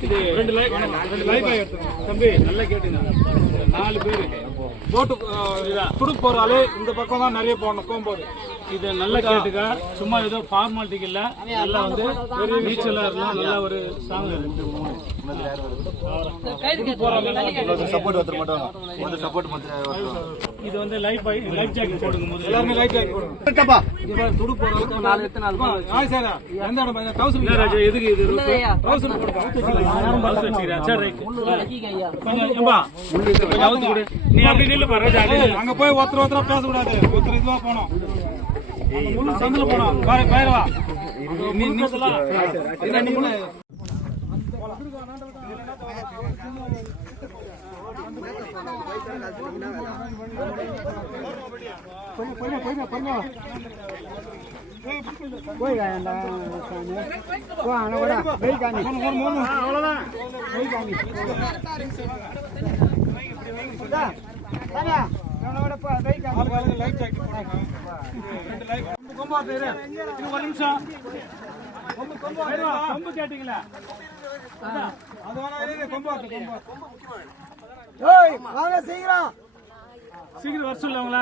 ரெண்டு லைஃப் ரெண்டு லைஃப் எடுத்துங்க தம்பி நல்லா கேட்டுங்க நாலு பேர் போட்டு துடுப்பு போறாலே இந்த பக்கம் தான் நிறைய போடணும் போகும்போது இது நல்லா கேட்டுக்க சும்மா ஏதோ ஃபார்மாலிட்டிக்கு இல்ல நல்லா வந்து நீச்சலா இருக்கலாம் நல்லா ஒரு சாங் ரெண்டு மூணு சப்போர்ட் ஒருத்தர் மட்டும் ஒரு சப்போர்ட் மட்டும் இது வந்து லைஃப் லைஃப் ஜாக்கெட் போடுங்க போது எல்லாருமே லைஃப் ஜாக்கெட் போடுங்க துடு நாலு எத்தனை ஆய் சார் எந்த இடம் தௌசண்ட் எதுக்கு இது தௌசண்ட் போடுங்க நீ அப்படி நில்லு அங்க போய் ஒருத்தர் ஒருத்தரா பேசக்கூடாது ஒருத்தர் இதுவா போனோம் சந்தில போனோம் பாரு பயிரவா நீ நீ சொல்லலாம் நிமிஷம். கொம்பு கேட்டீங்களா? அது வேணா கொம்பு கொம்பு. வாங்க சீக்கிரம். சீக்கிரம் வர சொல்ல